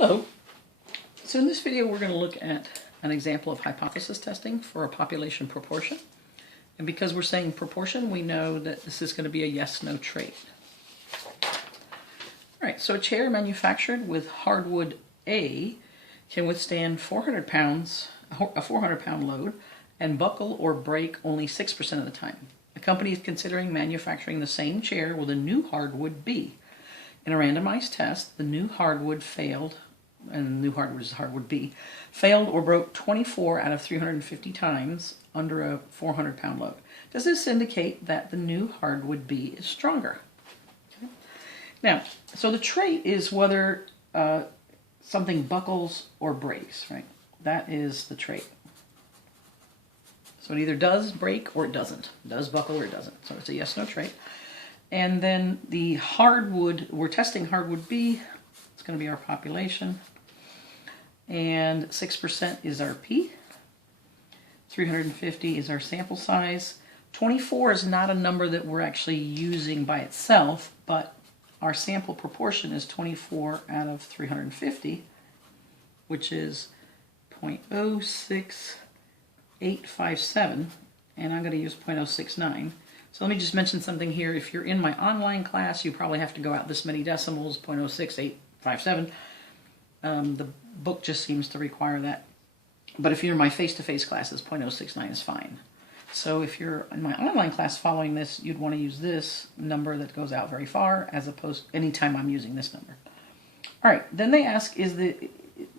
Hello. So in this video we're going to look at an example of hypothesis testing for a population proportion. And because we're saying proportion, we know that this is going to be a yes-no trait. Alright, so a chair manufactured with hardwood A can withstand 400 pounds, a 400-pound load and buckle or break only 6% of the time. The company is considering manufacturing the same chair with a new hardwood B. In a randomized test, the new hardwood failed, and the new hardwood is hardwood B, failed or broke 24 out of 350 times under a 400-pound load. Does this indicate that the new hardwood B is stronger? Okay. Now, so the trait is whether something buckles or breaks, right? That is the trait. So it either does break or it doesn't. It does buckle or it doesn't. So it's a yes-no trait. And then the hardwood, we're testing hardwood B. It's going to be our population. And 6% is our P. 350 is our sample size. 24 is not a number that we're actually using by itself, but our sample proportion is 24 out of 350, which is 0.06857, and I'm going to use 0.069. So let me just mention something here. If you're in my online class, you probably have to go out this many decimals, 0.06857. The book just seems to require that. But if you're in my face-to-face classes, 0.069 is fine. So if you're in my online class following this, you'd want to use this number that goes out very far, as opposed to anytime I'm using this number. All right, then they ask, does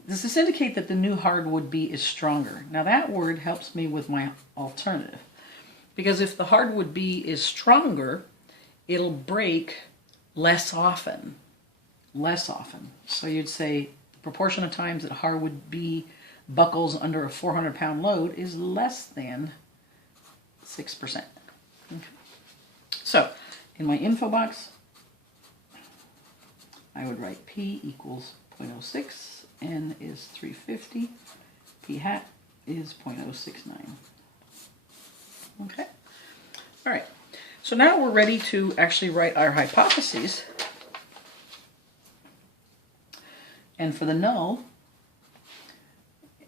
this indicate that the new hardwood B is stronger? Now that word helps me with my alternative. Because if the hardwood B is stronger, it'll break less often. Less often. So you'd say the proportion of times that hardwood B buckles under a 400-pound load is less than 6%. Okay. So in my info box, I would write P equals 0.06, N is 350, P hat is 0.069. Okay. All right. So now we're ready to actually write our hypotheses. And for the null,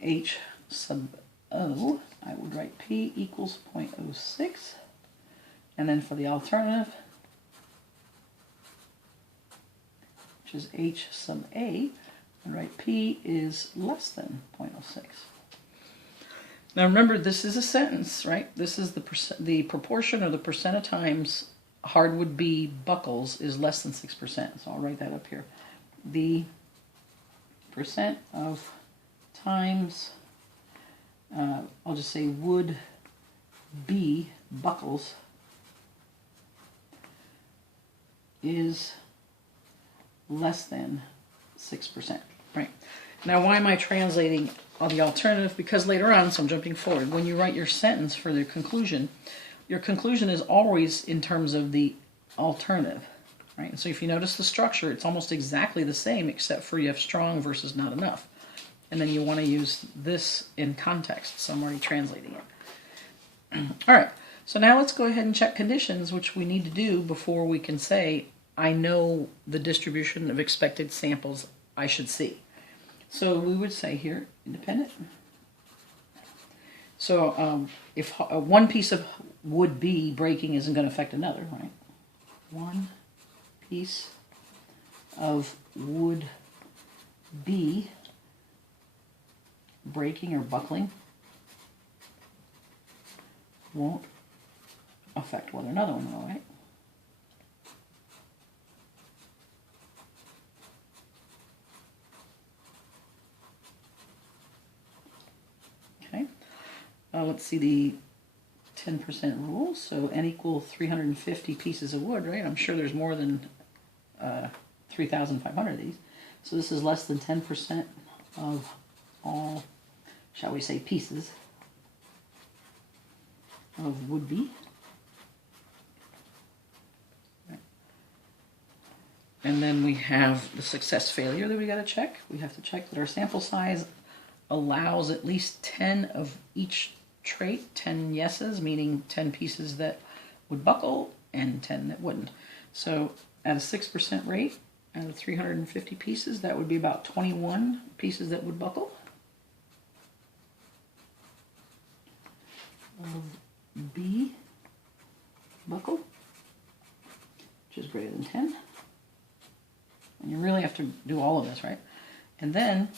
H sub O, I would write P equals 0.06. And then for the alternative, which is H sub A, I write P is less than 0.06. Now remember, this is a sentence, right? This is the proportion or the percent of times hardwood B buckles is less than 6%. So I'll write that up here. The percent of times, I'll just say wood B buckles is less than 6%, right? Now why am I translating the alternative? Because later on, so I'm jumping forward, when you write your sentence for the conclusion, your conclusion is always in terms of the alternative, right? And so if you notice the structure, it's almost exactly the same except for you have strong versus not enough. And then you want to use this in context, so I'm already translating it. All right, so now let's go ahead and check conditions, which we need to do before we can say, I know the distribution of expected samples I should see. So we would say here, independent. So if one piece of wood B breaking isn't going to affect another, right? One piece of wood B breaking or buckling won't affect whether another one will, right? Okay. Let's see the 10% rule. So N equal 350 pieces of wood, right? I'm sure there's more than 3,500 of these. So this is less than 10% of all, shall we say, pieces of wood B. And then we have the success failure that we got to check. We have to check that our sample size allows at least 10 of each trait, 10 yeses, meaning 10 pieces that would buckle and 10 that wouldn't. So at a 6% rate, out of 350 pieces, that would be about 21 pieces that would buckle. Of B buckle, which is greater than 10. And you really have to do all of this, right? And then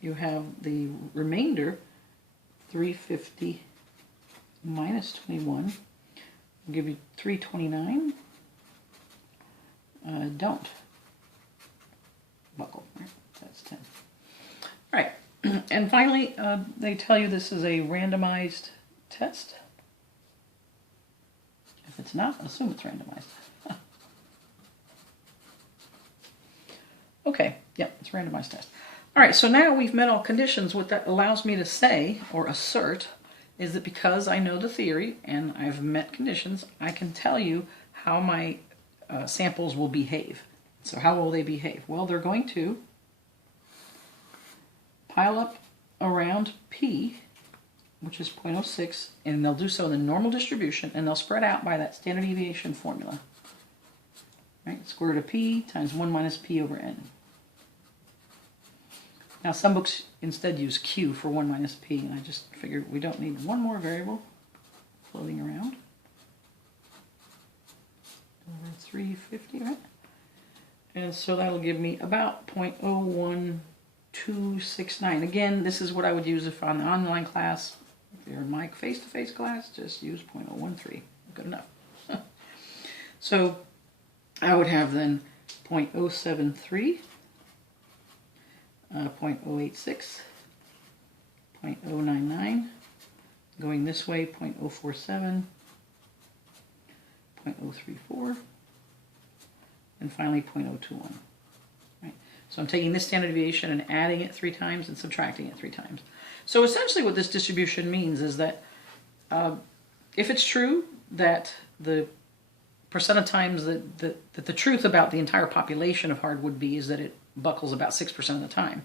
you have the remainder, 350 minus 21, will give you 329. Don't buckle, right? That's 10. All right, and finally, they tell you this is a randomized test. If it's not, assume it's randomized. Okay, yep, it's a randomized test. All right, so now we've met all conditions. What that allows me to say or assert is that because I know the theory and I've met conditions, I can tell you how my samples will behave. So how will they behave? Well, they're going to pile up around P, which is 0.06, and they'll do so in the normal distribution, and they'll spread out by that standard deviation formula. Right? Square root of P times 1 minus P over N. Now some books instead use Q for 1 minus P, and I just figured we don't need one more variable floating around. Over 350, right? And so that'll give me about 0.01269. Again, this is what I would use if on the online class. If you're in my face-to-face class, just use 0.013. Good enough. So I would have then 0.073, 0.086, 0.099, going this way 0.047, 0.034, and finally 0.021. Right? So I'm taking this standard deviation and adding it 3 times and subtracting it 3 times. So essentially what this distribution means is that if it's true that the percent of times that the truth about the entire population of hardwood bee is that it buckles about 6% of the time,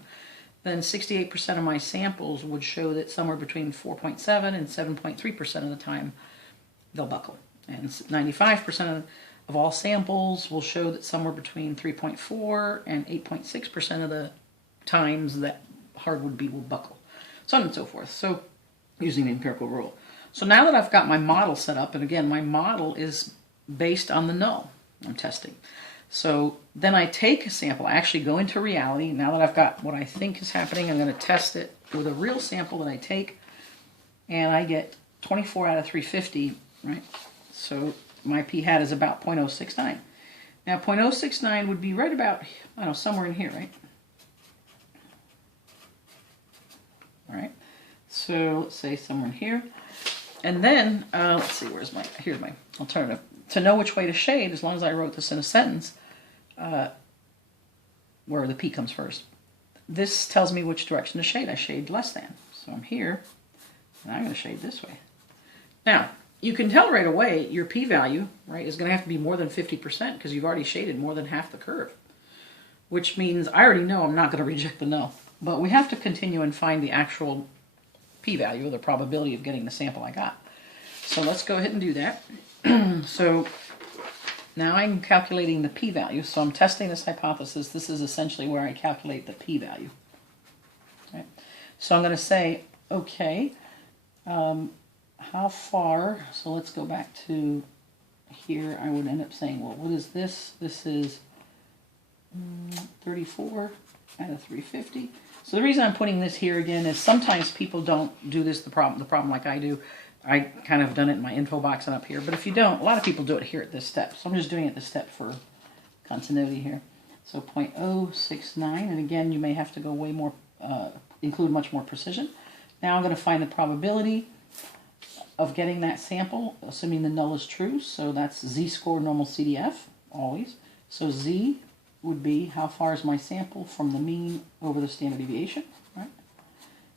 then 68% of my samples would show that somewhere between 4.7 and 7.3% of the time they'll buckle. And 95% of all samples will show that somewhere between 3.4 and 8.6% of the times that hardwood bee will buckle. So on and so forth. So using the empirical rule. So now that I've got my model set up, and again, my model is based on the null I'm testing. So then I take a sample, I actually go into reality. Now that I've got what I think is happening, I'm going to test it with a real sample that I take, and I get 24 out of 350, right? So my p-hat is about 0.069. Now 0.069 would be right about, I don't know, somewhere in here, right? All right, so let's say somewhere in here. And then, let's see, here's my alternative. To know which way to shade, as long as I wrote this in a sentence, where the P comes first. This tells me which direction to shade. I shade less than. So I'm here, and I'm going to shade this way. Now, you can tell right away your p-value, right, is going to have to be more than 50% because you've already shaded more than half the curve, which means I already know I'm not going to reject the null. But we have to continue and find the actual p-value, or the probability of getting the sample I got. So let's go ahead and do that. So now I'm calculating the p-value. So I'm testing this hypothesis. This is essentially where I calculate the p-value. Right? So I'm going to say, okay, how far, so let's go back to here. I would end up saying, well, what is this? This is 34 out of 350. So the reason I'm putting this here again is sometimes people don't do this the problem like I do. I kind of done it in my info box and up here, but if you don't, a lot of people do it here at this step. So I'm just doing it this step for continuity here. So 0.069, and again, you may have to go way more, include much more precision. Now I'm going to find the probability of getting that sample, assuming the null is true. So that's z-score normal CDF, always. So z would be how far is my sample from the mean over the standard deviation, right?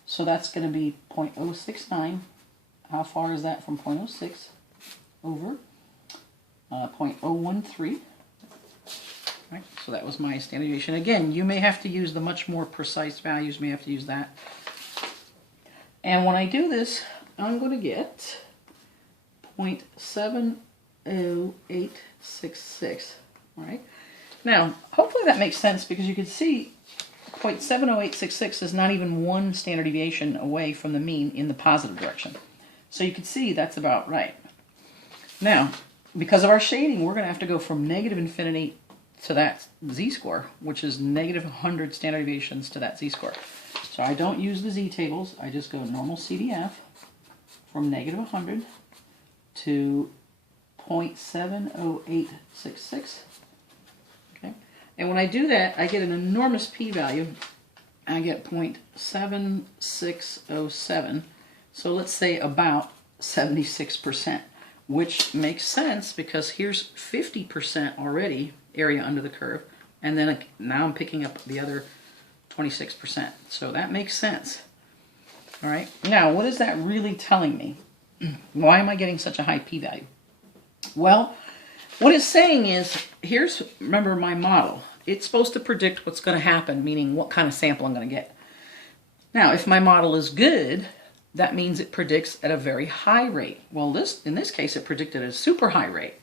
So that's going to be 0.069. How far is that from 0.06 over 0.013? Right, so that was my standard deviation. Again, you may have to use the much more precise values, may have to use that. And when I do this, I'm going to get 0.70866, right? Now, hopefully that makes sense, because you can see 0.70866 is not even one standard deviation away from the mean in the positive direction. So you can see that's about right. Now, because of our shading, we're going to have to go from negative infinity to that z-score, which is negative 100 standard deviations to that z-score. So I don't use the z-tables. I just go normal CDF from negative 100 to 0.70866. Okay, and when I do that, I get an enormous p-value. I get 0.7607. So let's say about 76%, which makes sense because here's 50% already area under the curve, and then now I'm picking up the other 26%. So that makes sense. All right. Now, what is that really telling me? Why am I getting such a high p-value? Well, what it's saying is, remember my model. It's supposed to predict what's going to happen, meaning what kind of sample I'm going to get. Now, if my model is good, that means it predicts at a very high rate. Well, in this case, it predicted at a super high rate,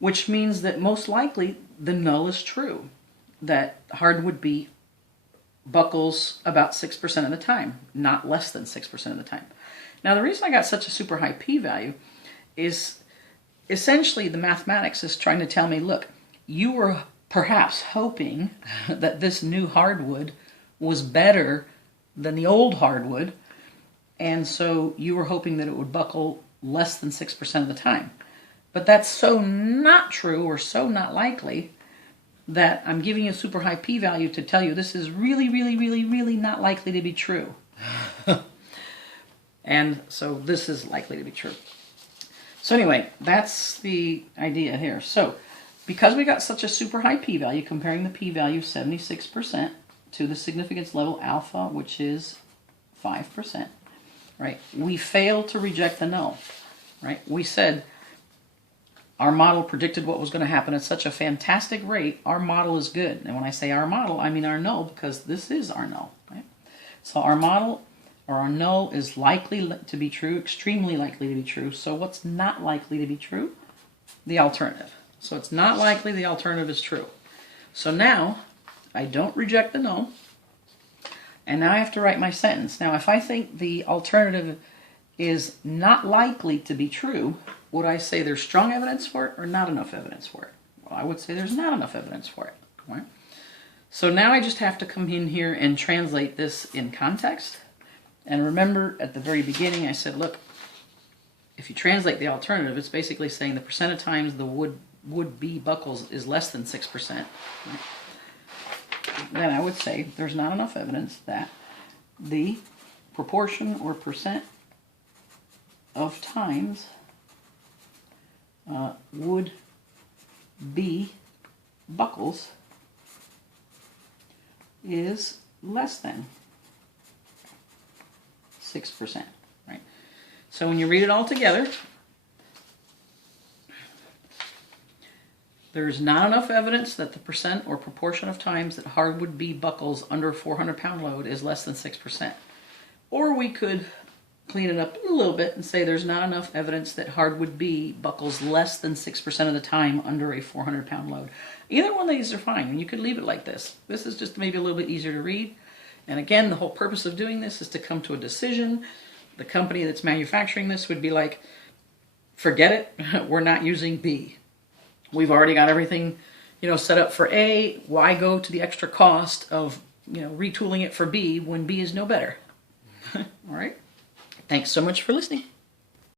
which means that most likely the null is true, that hardwood B buckles about 6% of the time, not less than 6% of the time. Now, the reason I got such a super high p-value is essentially the mathematics is trying to tell me, look, you were perhaps hoping that this new hardwood was better than the old hardwood, and so you were hoping that it would buckle less than 6% of the time. But that's so not true, or so not likely, that I'm giving you a super high p-value to tell you this is really, really, really, really not likely to be true. And so this is likely to be true. So anyway, that's the idea here. So because we got such a super high p-value, comparing the p-value 76% to the significance level alpha, which is 5%, right? We failed to reject the null, right? We said our model predicted what was going to happen at such a fantastic rate. Our model is good. And when I say our model, I mean our null, because this is our null, right? So our model, or our null, is likely to be true, extremely likely to be true. So what's not likely to be true? The alternative. So it's not likely the alternative is true. So now I don't reject the null, and now I have to write my sentence. Now, if I think the alternative is not likely to be true, would I say there's strong evidence for it or not enough evidence for it? Well, I would say there's not enough evidence for it. Right? So now I just have to come in here and translate this in context. And remember, at the very beginning, I said, look, if you translate the alternative, it's basically saying the percent of times the wood B buckles is less than 6%. Right? Then I would say there's not enough evidence that the proportion or percent of times wood B buckles is less than 6%, right? So when you read it all together, there's not enough evidence that the percent or proportion of times that hardwood B buckles under a 400-pound load is less than 6%. Or we could clean it up a little bit and say there's not enough evidence that hardwood B buckles less than 6% of the time under a 400-pound load. Either one of these are fine, and you could leave it like this. This is just maybe a little bit easier to read. And again, the whole purpose of doing this is to come to a decision. The company that's manufacturing this would be like, forget it, we're not using B. We've already got everything, set up for A. Why go to the extra cost of, retooling it for B when B is no better? All right. Thanks so much for listening.